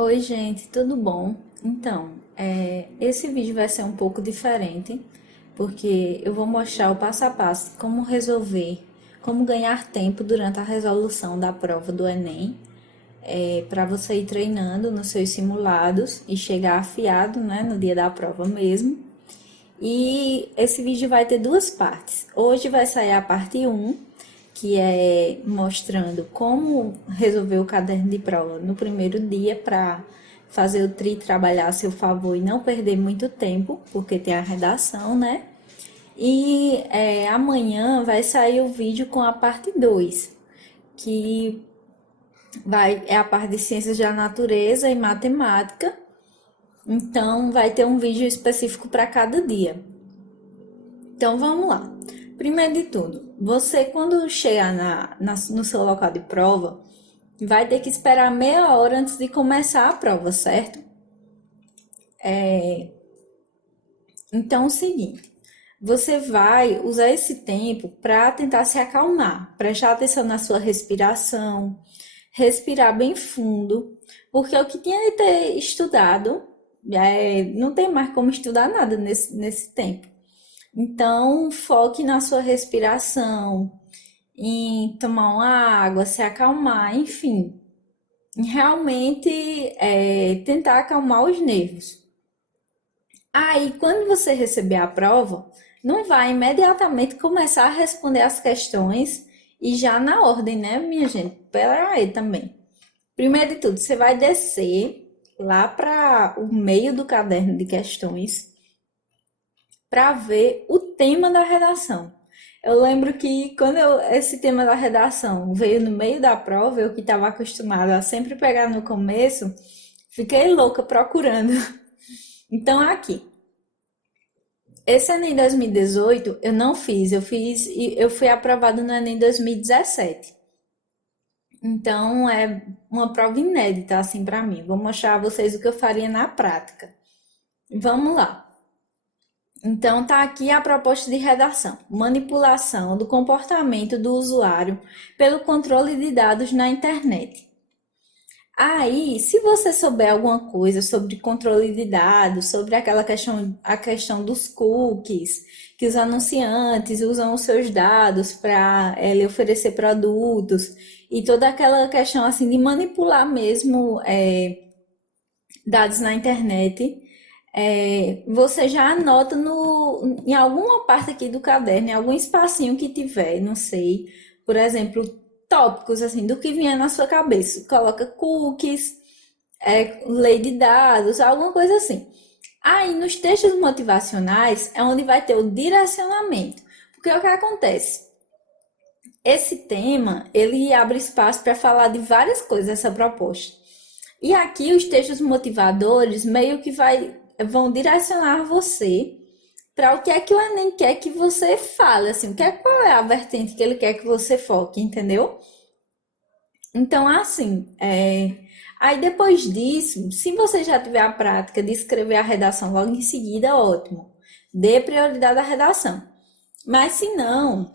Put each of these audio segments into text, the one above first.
Oi, gente, tudo bom? Então, esse vídeo vai ser um pouco diferente, porque eu vou mostrar o passo a passo como resolver, como ganhar tempo durante a resolução da prova do Enem, para você ir treinando nos seus simulados e chegar afiado, né, no dia da prova mesmo. E esse vídeo vai ter duas partes. Hoje vai sair a parte um, que é mostrando como resolver o caderno de prova no primeiro dia para fazer o tri trabalhar a seu favor e não perder muito tempo, porque tem a redação, né? E amanhã vai sair o vídeo com a parte 2, que é a parte de ciências da natureza e matemática. Então vai ter um vídeo específico para cada dia. Então vamos lá. Primeiro de tudo, você quando chegar no seu local de prova, vai ter que esperar meia hora antes de começar a prova, certo? Então é o seguinte, você vai usar esse tempo para tentar se acalmar, prestar atenção na sua respiração, respirar bem fundo, porque o que tinha de ter estudado, não tem mais como estudar nada nesse tempo. Então, foque na sua respiração, em tomar uma água, se acalmar, enfim, em realmente tentar acalmar os nervos. Aí, quando você receber a prova, não vai imediatamente começar a responder as questões e já na ordem, né, minha gente? Pera aí também. Primeiro de tudo, você vai descer lá para o meio do caderno de questões para ver o tema da redação. Eu lembro que quando esse tema da redação veio no meio da prova, eu que estava acostumada a sempre pegar no começo, fiquei louca procurando. Então, aqui, esse Enem 2018 eu não fiz, eu fui aprovada no Enem 2017. Então, é uma prova inédita, assim, para mim. Vou mostrar a vocês o que eu faria na prática. Vamos lá. Então, tá aqui a proposta de redação: manipulação do comportamento do usuário pelo controle de dados na internet. Aí, se você souber alguma coisa sobre controle de dados, sobre aquela questão, a questão dos cookies, que os anunciantes usam os seus dados para lhe oferecer produtos, e toda aquela questão assim de manipular mesmo dados na internet, você já anota em alguma parte aqui do caderno, em algum espacinho que tiver, não sei, por exemplo, tópicos assim, do que vier na sua cabeça. Coloca cookies, lei de dados, alguma coisa assim. Aí, nos textos motivacionais, é onde vai ter o direcionamento. Porque o que acontece? Esse tema, ele abre espaço para falar de várias coisas, essa proposta. E aqui os textos motivadores meio que vão direcionar você para o que é que o Enem quer que você fale, assim, qual é a vertente que ele quer que você foque, entendeu? Então, assim, aí depois disso, se você já tiver a prática de escrever a redação logo em seguida, ótimo. Dê prioridade à redação. Mas se não,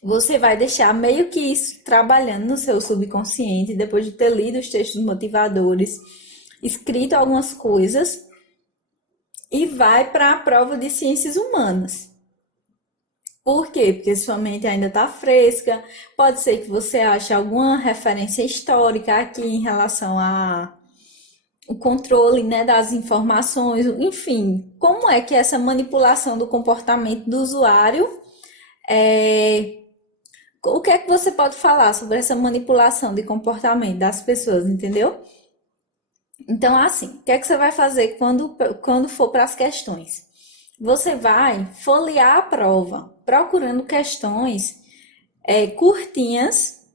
você vai deixar meio que isso trabalhando no seu subconsciente, depois de ter lido os textos motivadores, escrito algumas coisas, e vai para a prova de ciências humanas. Por quê? Porque sua mente ainda está fresca, pode ser que você ache alguma referência histórica aqui em relação a o controle, né, das informações, enfim, como é que essa manipulação do comportamento do usuário o que é que você pode falar sobre essa manipulação de comportamento das pessoas, entendeu? Então, assim, o que é que você vai fazer quando for para as questões? Você vai folhear a prova, procurando questões curtinhas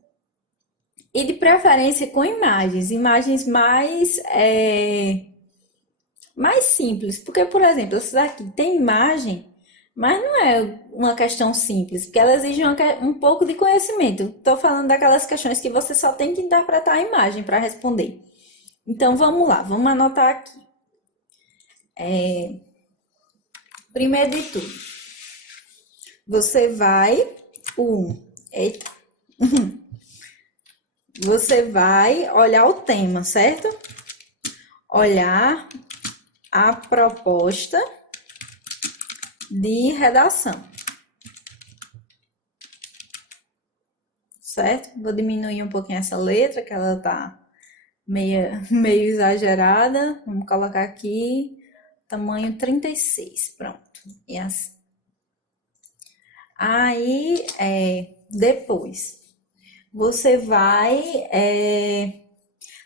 e de preferência com imagens mais simples. Porque, por exemplo, essas aqui tem imagem, mas não é uma questão simples, porque ela exige um pouco de conhecimento. Estou falando daquelas questões que você só tem que interpretar a imagem para responder. Então vamos lá, vamos anotar aqui. Primeiro de tudo, você vai. Um, você vai olhar o tema, certo? Olhar a proposta de redação, certo? Vou diminuir um pouquinho essa letra, que ela tá meio exagerada. Vamos colocar aqui tamanho 36, pronto. E assim. Aí, depois, você vai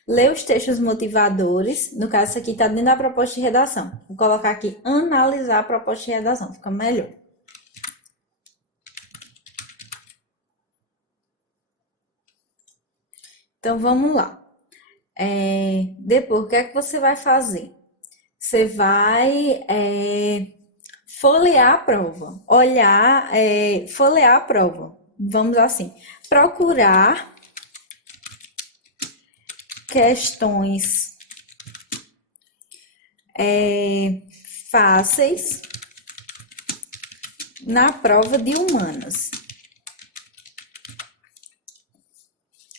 ler os textos motivadores. No caso, isso aqui está dentro da proposta de redação. Vou colocar aqui, analisar a proposta de redação, fica melhor. Então, vamos lá. Depois, o que é que você vai fazer? Você vai folhear a prova, folhear a prova. Vamos assim, procurar questões fáceis na prova de humanas.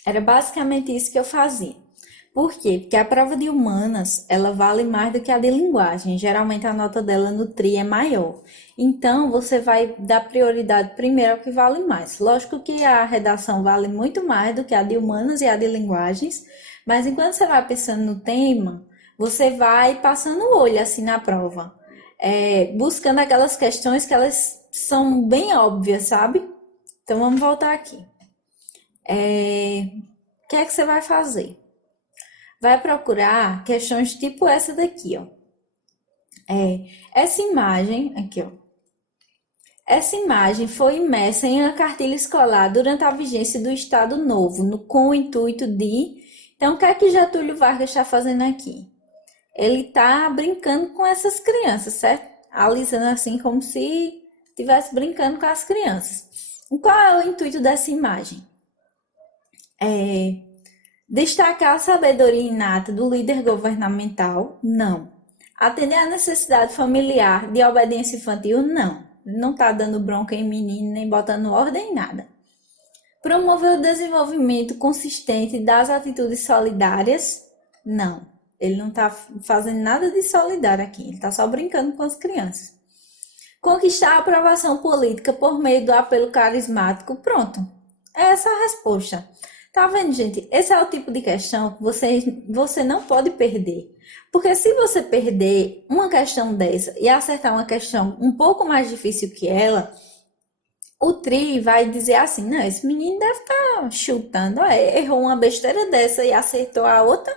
Era basicamente isso que eu fazia. Por quê? Porque a prova de humanas, ela vale mais do que a de linguagem. Geralmente a nota dela no TRI é maior. Então, você vai dar prioridade primeiro ao que vale mais. Lógico que a redação vale muito mais do que a de humanas e a de linguagens, mas enquanto você vai pensando no tema, você vai passando o olho assim na prova, buscando aquelas questões que elas são bem óbvias, sabe? Então, vamos voltar aqui. O que é que você vai fazer? Vai procurar questões tipo essa daqui, ó. Essa imagem, aqui, ó. Essa imagem foi imersa em uma cartilha escolar durante a vigência do Estado Novo, com o intuito de... Então, o que é que Getúlio Vargas está fazendo aqui? Ele está brincando com essas crianças, certo? Alisando assim, como se estivesse brincando com as crianças. E qual é o intuito dessa imagem? Destacar a sabedoria inata do líder governamental? Não. Atender à necessidade familiar de obediência infantil? Não. Não está dando bronca em menino, nem botando ordem em nada. Promover o desenvolvimento consistente das atitudes solidárias? Não. Ele não está fazendo nada de solidário aqui. Ele está só brincando com as crianças. Conquistar a aprovação política por meio do apelo carismático? Pronto. Essa é a resposta. Tá vendo, gente? Esse é o tipo de questão que você não pode perder. Porque se você perder uma questão dessa e acertar uma questão um pouco mais difícil que ela, o TRI vai dizer assim, não, esse menino deve estar chutando, errou uma besteira dessa e acertou a outra,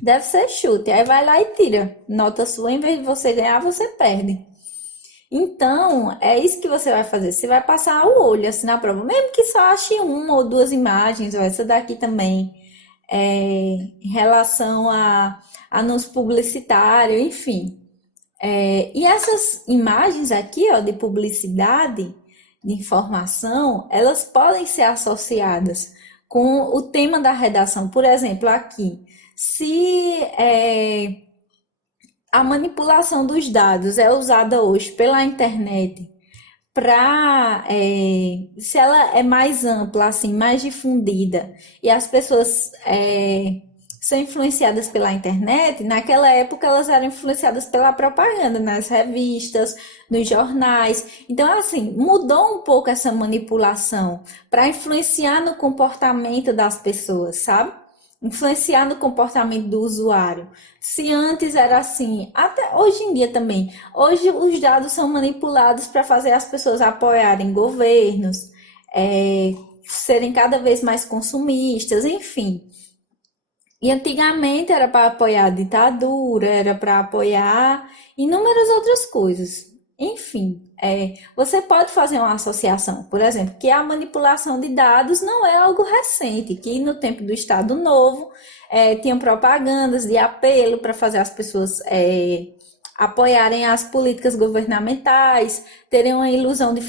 deve ser chute. Aí vai lá e tira nota sua, em vez de você ganhar, você perde. Então, é isso que você vai fazer. Você vai passar o olho assim na prova, mesmo que só ache uma ou duas imagens, ó, essa daqui também, em relação a anúncio publicitário, enfim. E essas imagens aqui, ó, de publicidade, de informação, elas podem ser associadas com o tema da redação. Por exemplo, aqui, se a manipulação dos dados é usada hoje pela internet para, se ela é mais ampla, assim, mais difundida, e as pessoas são influenciadas pela internet, naquela época elas eram influenciadas pela propaganda, nas revistas, nos jornais. Então, assim, mudou um pouco essa manipulação para influenciar no comportamento das pessoas, sabe? Influenciar no comportamento do usuário. Se antes era assim, até hoje em dia também. Hoje os dados são manipulados para fazer as pessoas apoiarem governos, serem cada vez mais consumistas, enfim. E antigamente era para apoiar a ditadura, era para apoiar inúmeras outras coisas. Enfim, você pode fazer uma associação, por exemplo, que a manipulação de dados não é algo recente, que no tempo do Estado Novo tinham propagandas de apelo para fazer as pessoas apoiarem as políticas governamentais, terem uma ilusão de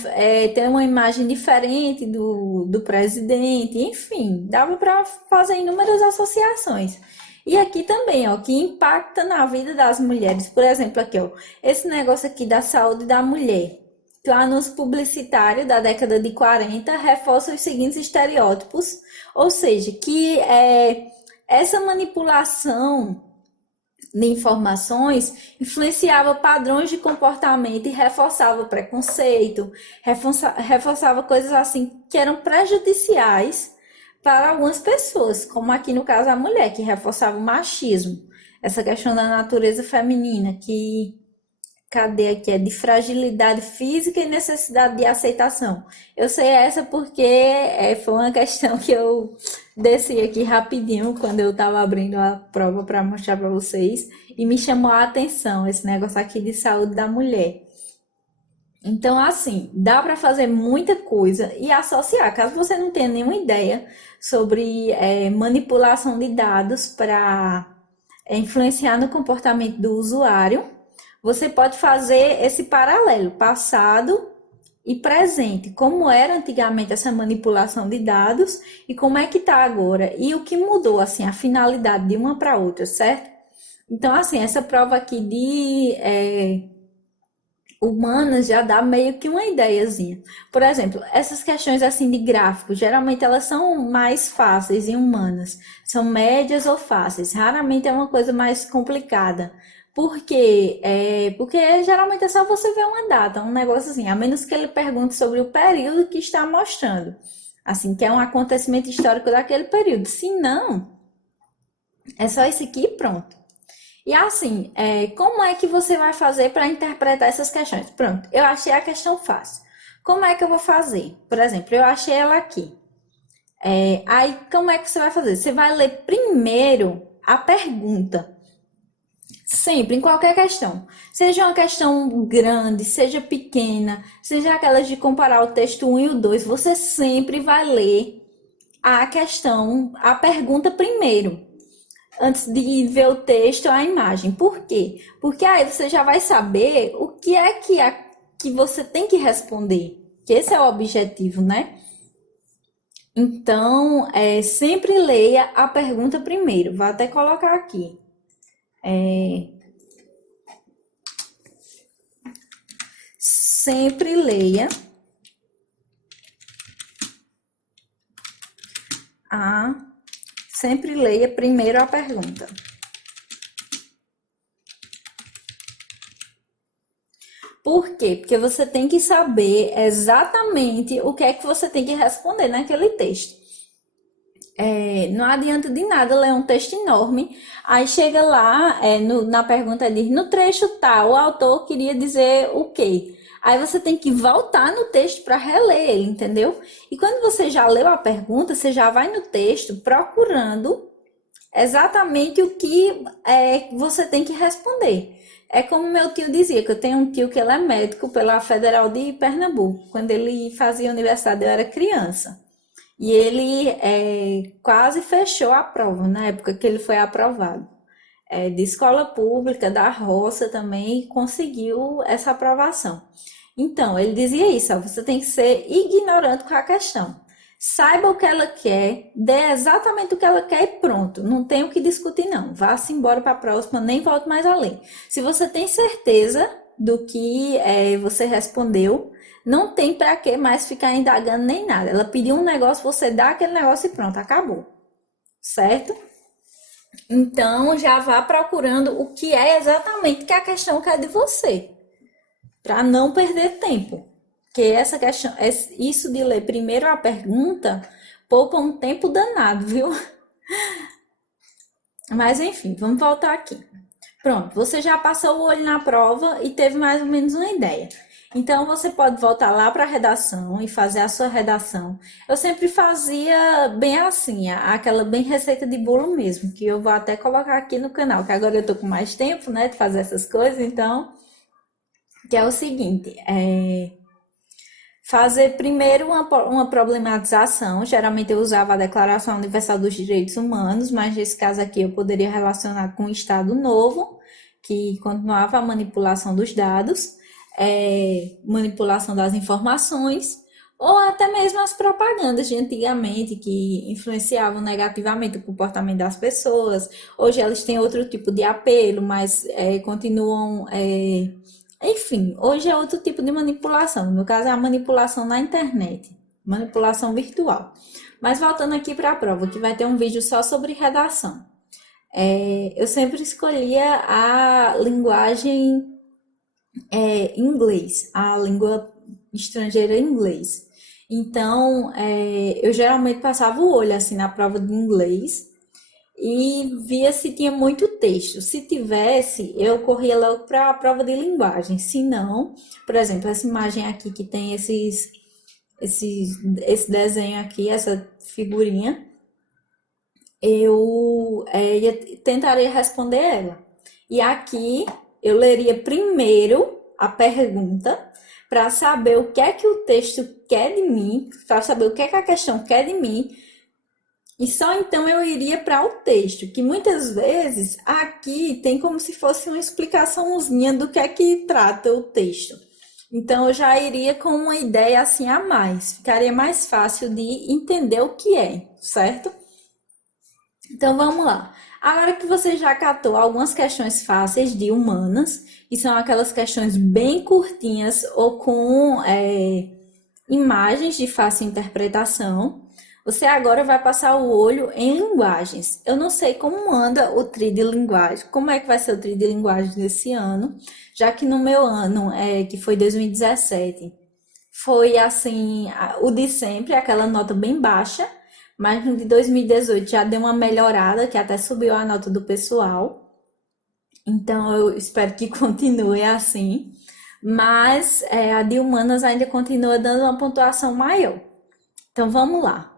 ter uma imagem diferente do presidente, enfim, dava para fazer inúmeras associações. E aqui também, ó, que impacta na vida das mulheres. Por exemplo, aqui, ó, esse negócio aqui da saúde da mulher. que o anúncio publicitário da década de 40 reforça os seguintes estereótipos, ou seja, que essa manipulação de informações influenciava padrões de comportamento e reforçava preconceito, reforçava coisas assim que eram prejudiciais para algumas pessoas, como aqui no caso a mulher, que reforçava o machismo, essa questão da natureza feminina, que cadê aqui? É de fragilidade física e necessidade de aceitação. Eu sei essa porque foi uma questão que eu desci aqui rapidinho quando eu estava abrindo a prova para mostrar para vocês e me chamou a atenção esse negócio aqui de saúde da mulher. Então, assim, dá para fazer muita coisa e associar. Caso você não tenha nenhuma ideia sobre manipulação de dados para influenciar no comportamento do usuário, você pode fazer esse paralelo, passado e presente. Como era antigamente essa manipulação de dados e como é que está agora. E o que mudou, assim, a finalidade de uma para outra, certo? Então, assim, essa prova aqui de humanas já dá meio que uma ideiazinha. Por exemplo, essas questões assim de gráficos, geralmente elas são mais fáceis em humanas, são médias ou fáceis, raramente é uma coisa mais complicada. Por quê? Porque geralmente é só você ver uma data, um negócio assim, a menos que ele pergunte sobre o período que está mostrando, assim, que é um acontecimento histórico daquele período. Se não, é só isso aqui e pronto. E assim, como é que você vai fazer para interpretar essas questões? Pronto, eu achei a questão fácil. Como é que eu vou fazer? Por exemplo, eu achei ela aqui. Aí, como é que você vai fazer? Você vai ler primeiro a pergunta. Sempre, em qualquer questão. Seja uma questão grande, seja pequena, seja aquelas de comparar o texto um e o 2, você sempre vai ler a questão, a pergunta primeiro antes de ver o texto, a imagem. Por quê? Porque aí você já vai saber o que é que você tem que responder. Que esse é o objetivo, né? Então, sempre leia a pergunta primeiro. Vou até colocar aqui. Sempre leia a sempre leia primeiro a pergunta. Por quê? Porque você tem que saber exatamente o que é que você tem que responder naquele texto. Não adianta de nada ler um texto enorme, aí chega lá, na pergunta diz, no trecho tal, o autor queria dizer o quê? Aí você tem que voltar no texto para reler ele, entendeu? E quando você já leu a pergunta, você já vai no texto procurando exatamente o que você tem que responder. É como meu tio dizia, que eu tenho um tio que ele é médico pela Federal de Pernambuco. Quando ele fazia universidade, eu era criança. E ele quase fechou a prova, na época que ele foi aprovado. De escola pública, da roça também, conseguiu essa aprovação. Então, ele dizia isso, ó, você tem que ser ignorante com a questão. Saiba o que ela quer, dê exatamente o que ela quer e pronto. Não tem o que discutir, não. Vá-se embora para a próxima, nem volte mais além. Se você tem certeza do que você respondeu, não tem para que mais ficar indagando nem nada. Ela pediu um negócio, você dá aquele negócio e pronto, acabou. Certo? Então, já vá procurando o que é exatamente que a questão quer de você, para não perder tempo. Porque essa questão, isso de ler primeiro a pergunta, poupa um tempo danado, viu? Mas enfim, vamos voltar aqui. Pronto, você já passou o olho na prova e teve mais ou menos uma ideia. Então, você pode voltar lá para a redação e fazer a sua redação. Eu sempre fazia bem assim, aquela bem receita de bolo mesmo, que eu vou até colocar aqui no canal, que agora eu tô com mais tempo, né, de fazer essas coisas, então, que é o seguinte, fazer primeiro uma problematização. Geralmente eu usava a Declaração Universal dos Direitos Humanos, mas nesse caso aqui eu poderia relacionar com o Estado Novo, que continuava a manipulação dos dados, manipulação das informações, ou até mesmo as propagandas de antigamente que influenciavam negativamente o comportamento das pessoas. Hoje elas têm outro tipo de apelo, mas continuam Enfim, hoje é outro tipo de manipulação. No meu caso, é a manipulação na internet, manipulação virtual. Mas voltando aqui para a prova, que vai ter um vídeo só sobre redação. Eu sempre escolhia a linguagem inglês, a língua estrangeira inglês. Então, eu geralmente passava o olho assim na prova de inglês e via se tinha muito texto. Se tivesse, eu corria logo para a prova de linguagem. Se não, por exemplo, essa imagem aqui que tem esse desenho aqui, essa figurinha, eu tentaria responder ela. E aqui eu leria primeiro a pergunta para saber o que é que o texto quer de mim, para saber o que é que a questão quer de mim, e só então eu iria para o texto, que muitas vezes aqui tem como se fosse uma explicaçãozinha do que é que trata o texto. Então eu já iria com uma ideia assim a mais, ficaria mais fácil de entender o que é, certo? Então vamos lá. Agora que você já catou algumas questões fáceis de humanas, que são aquelas questões bem curtinhas ou com imagens de fácil interpretação, você agora vai passar o olho em linguagens. Eu não sei como anda o TRI de linguagem, como é que vai ser o TRI de linguagem desse ano, já que no meu ano, que foi 2017, foi assim, o de sempre, aquela nota bem baixa, mas no de 2018 já deu uma melhorada, que até subiu a nota do pessoal. Então eu espero que continue assim. Mas a de humanas ainda continua dando uma pontuação maior. Então vamos lá.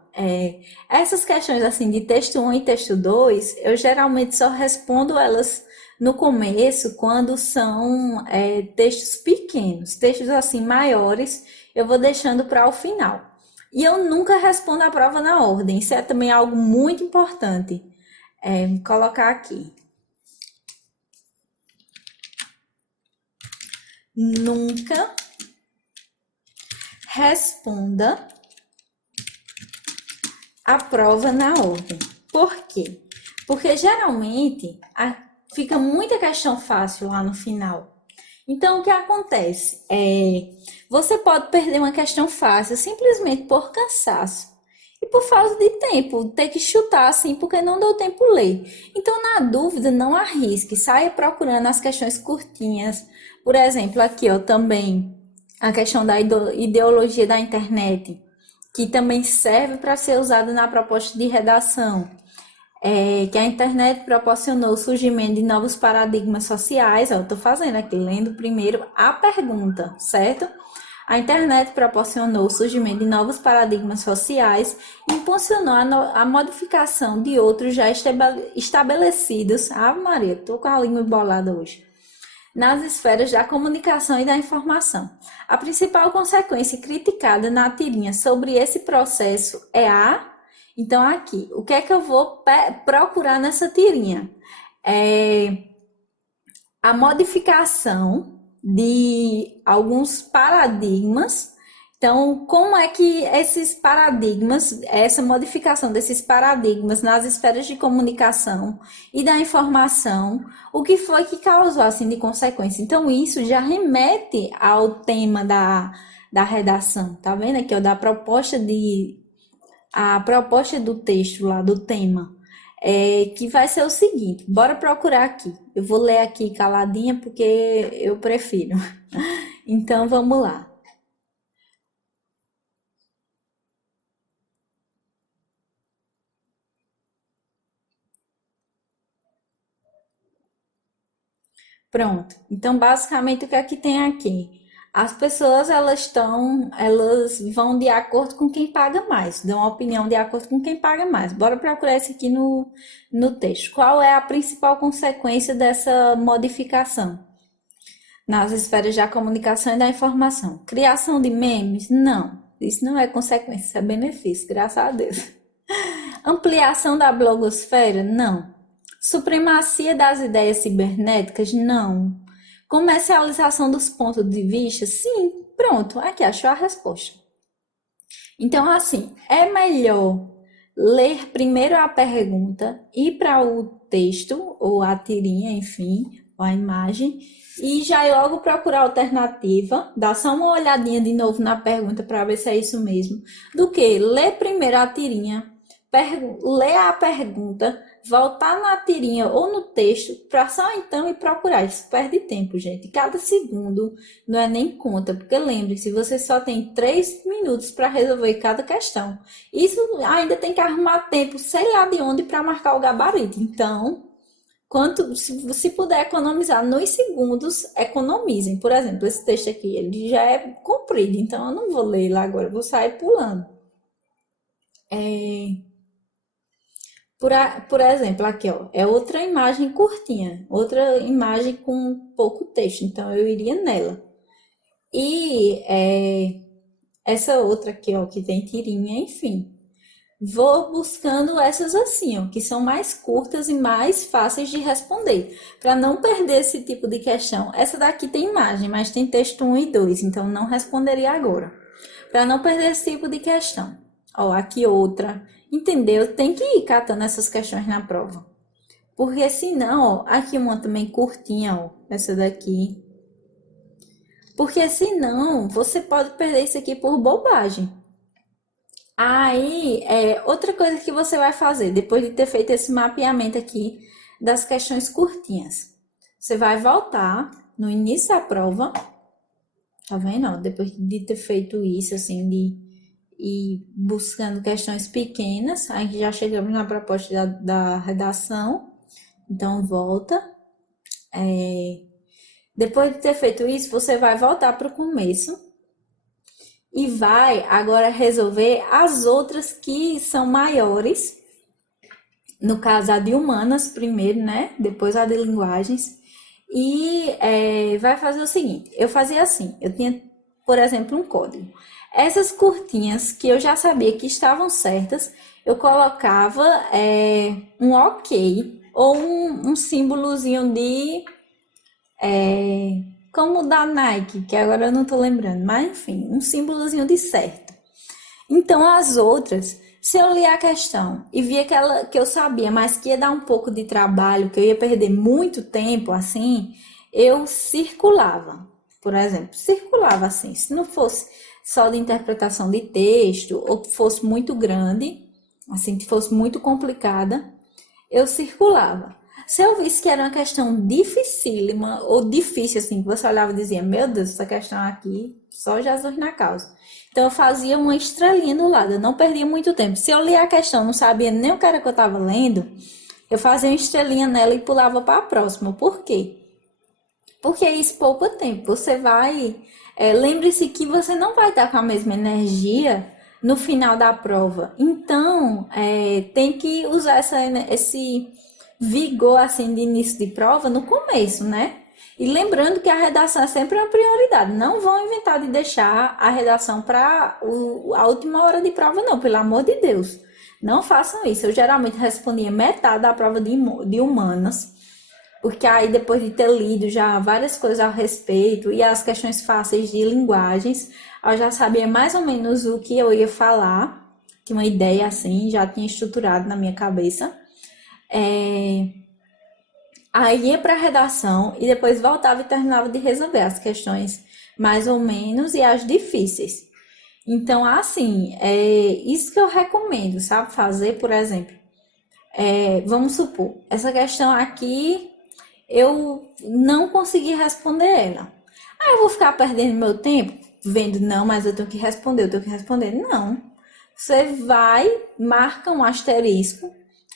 Essas questões assim de texto 1 e texto 2, eu geralmente só respondo elas no começo, quando são textos pequenos. Textos assim maiores, eu vou deixando para o final. E eu nunca respondo a prova na ordem. Isso é também algo muito importante. Vou colocar aqui. Nunca responda a prova na ordem. Por quê? Porque geralmente fica muita questão fácil lá no final. Então, o que acontece? Você pode perder uma questão fácil simplesmente por cansaço e por falta de tempo, ter que chutar assim porque não deu tempo ler. Então, na dúvida, não arrisque, saia procurando as questões curtinhas. Por exemplo, aqui ó, também a questão da ideologia da internet, que também serve para ser usada na proposta de redação. Que a internet proporcionou o surgimento de novos paradigmas sociais. Eu estou fazendo aqui, lendo primeiro a pergunta, certo? A internet proporcionou o surgimento de novos paradigmas sociais e impulsionou a modificação de outros já estabelecidos. Ave Maria, estou com a língua embolada hoje. Nas esferas da comunicação e da informação. A principal consequência criticada na tirinha sobre esse processo é Então, aqui, o que é que eu vou procurar nessa tirinha? A modificação de alguns paradigmas. Então, como é que esses paradigmas, essa modificação desses paradigmas nas esferas de comunicação e da informação, o que foi que causou assim de consequência? Então, isso já remete ao tema da redação, tá vendo aqui, ó, a proposta do texto lá, do tema, que vai ser o seguinte, bora procurar aqui. Eu vou ler aqui caladinha porque eu prefiro. Então, vamos lá. Pronto. Então, basicamente, o que é que tem aqui? As pessoas, elas vão de acordo com quem paga mais, dão a opinião de acordo com quem paga mais. Bora procurar isso aqui no texto. Qual é a principal consequência dessa modificação? Nas esferas da comunicação e da informação. Criação de memes? Não. Isso não é consequência, isso é benefício, graças a Deus. Ampliação da blogosfera? Não. Supremacia das ideias cibernéticas? Não. Comercialização dos pontos de vista? Sim. Pronto, aqui achou a resposta. Então, assim, é melhor ler primeiro a pergunta, ir para o texto ou a tirinha, enfim, a imagem, e já logo procurar a alternativa, dar só uma olhadinha de novo na pergunta para ver se é isso mesmo, do que ler primeiro a tirinha, ler a pergunta, voltar na tirinha ou no texto, para só então ir procurar. Isso perde tempo, gente. Cada segundo não é nem conta, porque lembre-se, você só tem 3 minutos para resolver cada questão. Isso ainda tem que arrumar tempo, sei lá de onde, para marcar o gabarito. Então, se puder economizar nos segundos, economizem. Por exemplo, esse texto aqui, ele já é comprido, então eu não vou ler lá agora, eu vou sair pulando. Por exemplo, aqui, ó, é outra imagem curtinha, outra imagem com pouco texto, então eu iria nela. E essa outra aqui, ó, que tem tirinha, enfim. Vou buscando essas assim, ó, que são mais curtas e mais fáceis de responder, para não perder esse tipo de questão. Essa daqui tem imagem, mas tem texto 1 e 2, então não responderia agora. Para não perder esse tipo de questão. Ó, aqui outra. Entendeu? Tem que ir catando essas questões na prova. Porque senão, ó, aqui uma também curtinha, ó, essa daqui. Porque senão, você pode perder isso aqui por bobagem. Aí, outra coisa que você vai fazer, depois de ter feito esse mapeamento aqui das questões curtinhas, você vai voltar no início da prova, tá vendo? Ó, depois de ter feito isso, assim, de ir buscando questões pequenas, aí já chegamos na proposta da redação, então volta. Depois de ter feito isso, você vai voltar para o começo e vai agora resolver as outras que são maiores. No caso, a de humanas primeiro, né? Depois a de linguagens. E vai fazer o seguinte: eu fazia assim, eu tinha, por exemplo, um código. Essas curtinhas que eu já sabia que estavam certas, eu colocava um ok ou um símbolozinho de como o da Nike, que agora eu não tô lembrando, mas enfim, um símbolozinho de certo. Então as outras, se eu lia a questão e via que eu sabia, mas que ia dar um pouco de trabalho, que eu ia perder muito tempo assim, eu circulava, por exemplo, circulava assim. Se não fosse só de interpretação de texto ou que fosse muito grande, assim, que fosse muito complicada, eu circulava. Se eu visse que era uma questão dificílima ou difícil, assim, que você olhava e dizia, meu Deus, essa questão aqui, só Jesus na causa. Então, eu fazia uma estrelinha do lado, eu não perdia muito tempo. Se eu lia a questão, não sabia nem o que era que eu estava lendo, eu fazia uma estrelinha nela e pulava para a próxima. Por quê? Porque isso poupa tempo. Você vai... lembre-se que você não vai estar com a mesma energia no final da prova. Então, tem que usar esse vigor assim de início de prova no começo, né? E lembrando que a redação é sempre uma prioridade. Não vão inventar de deixar a redação para a última hora de prova, não, pelo amor de Deus. Não façam isso. Eu geralmente respondia metade da prova de humanas, porque aí depois de ter lido já várias coisas a respeito e as questões fáceis de linguagens, eu já sabia mais ou menos o que eu ia falar, tinha uma ideia assim, já tinha estruturado na minha cabeça. Aí ia para a redação e depois voltava e terminava de resolver as questões mais ou menos e as difíceis. Então, assim, isso que eu recomendo, sabe? Fazer, por exemplo, vamos supor, essa questão aqui eu não consegui responder ela. Aí eu vou ficar perdendo meu tempo vendo, não, mas eu tenho que responder, eu tenho que responder. Não. Você vai, marca um asterisco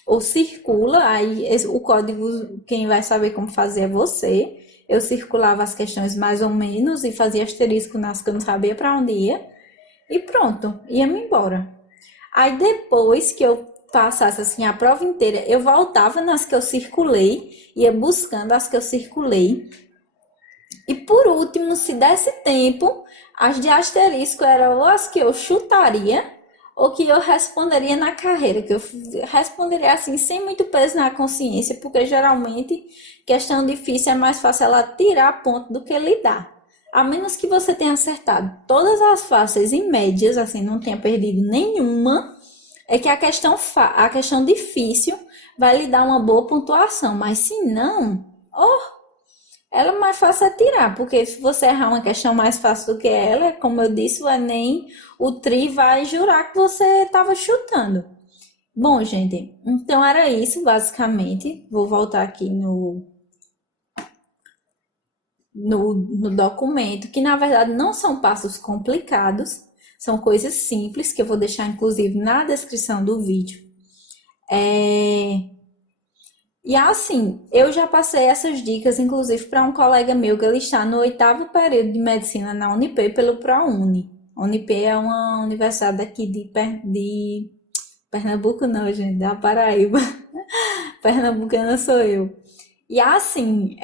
ou circula, aí o código, quem vai saber como fazer é você. Eu circulava as questões mais ou menos e fazia asterisco nas que eu não sabia para onde ia. E pronto, ia-me embora. Aí depois que eu passasse assim a prova inteira, eu voltava nas que eu circulei, ia buscando as que eu circulei. E por último, se desse tempo, as de asterisco eram ou as que eu chutaria ou que eu responderia na carreira, que eu responderia assim sem muito peso na consciência, porque geralmente questão difícil é mais fácil ela tirar ponto do que lhe dar. A menos que você tenha acertado todas as fáceis e médias, assim, não tenha perdido nenhuma, é que a questão difícil vai lhe dar uma boa pontuação. Mas se não, Ela é mais fácil é tirar, porque se você errar uma questão mais fácil do que ela, como eu disse, o Enem, o TRI vai jurar que você estava chutando. Bom, gente, então era isso, basicamente. Vou voltar aqui no documento, que na verdade não são passos complicados, são coisas simples, que eu vou deixar inclusive na descrição do vídeo. E assim, eu já passei essas dicas, inclusive, para um colega meu que ele está no oitavo período de medicina na Unip pelo ProUni. A Unip é uma universidade aqui de Pernambuco, não, gente, da Paraíba. Pernambucana sou eu. E assim,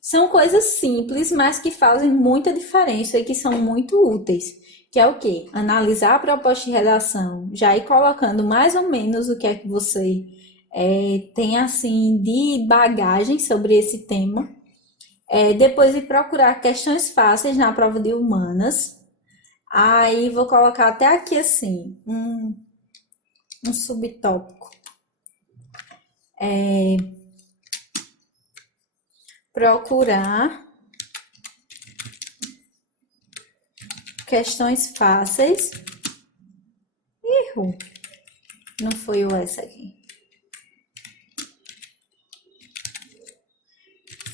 são coisas simples, mas que fazem muita diferença e que são muito úteis. Que é o quê? Analisar a proposta de redação, já ir colocando mais ou menos o que é que você tem assim de bagagem sobre esse tema. Depois ir procurar questões fáceis na prova de humanas. Aí vou colocar até aqui assim, um subtópico. Procurar questões fáceis. Erro. Não foi o essa aqui.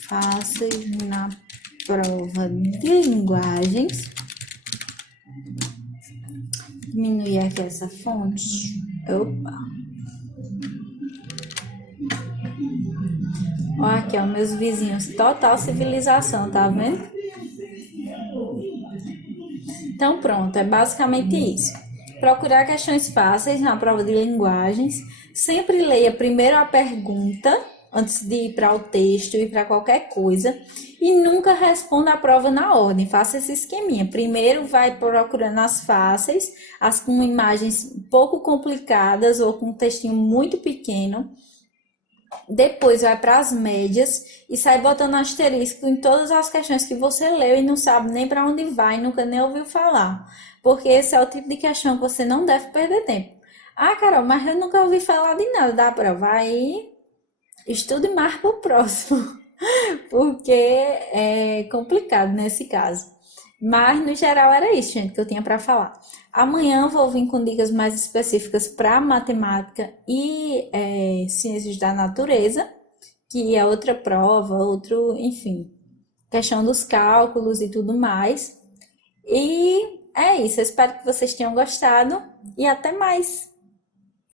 Fáceis na prova de linguagens. Diminuir aqui essa fonte. Opa. Olha aqui, ó, meus vizinhos. Total civilização, tá vendo? Então, pronto, é basicamente isso. Procurar questões fáceis na prova de linguagens. Sempre leia primeiro a pergunta, antes de ir para o texto e para qualquer coisa. E nunca responda a prova na ordem. Faça esse esqueminha. Primeiro vai procurando as fáceis, as com imagens pouco complicadas ou com um textinho muito pequeno. Depois vai para as médias e sai botando asterisco em todas as questões que você leu e não sabe nem para onde vai, nunca nem ouviu falar. Porque esse é o tipo de questão que você não deve perder tempo. Ah, Carol, mas eu nunca ouvi falar de nada da prova. Aí estude mais para o próximo, porque é complicado nesse caso. Mas no geral era isso, gente, que eu tinha para falar. Amanhã eu vou vir com dicas mais específicas para matemática e ciências da natureza, que é outra prova, outro, enfim, questão dos cálculos e tudo mais. E é isso, eu espero que vocês tenham gostado e até mais.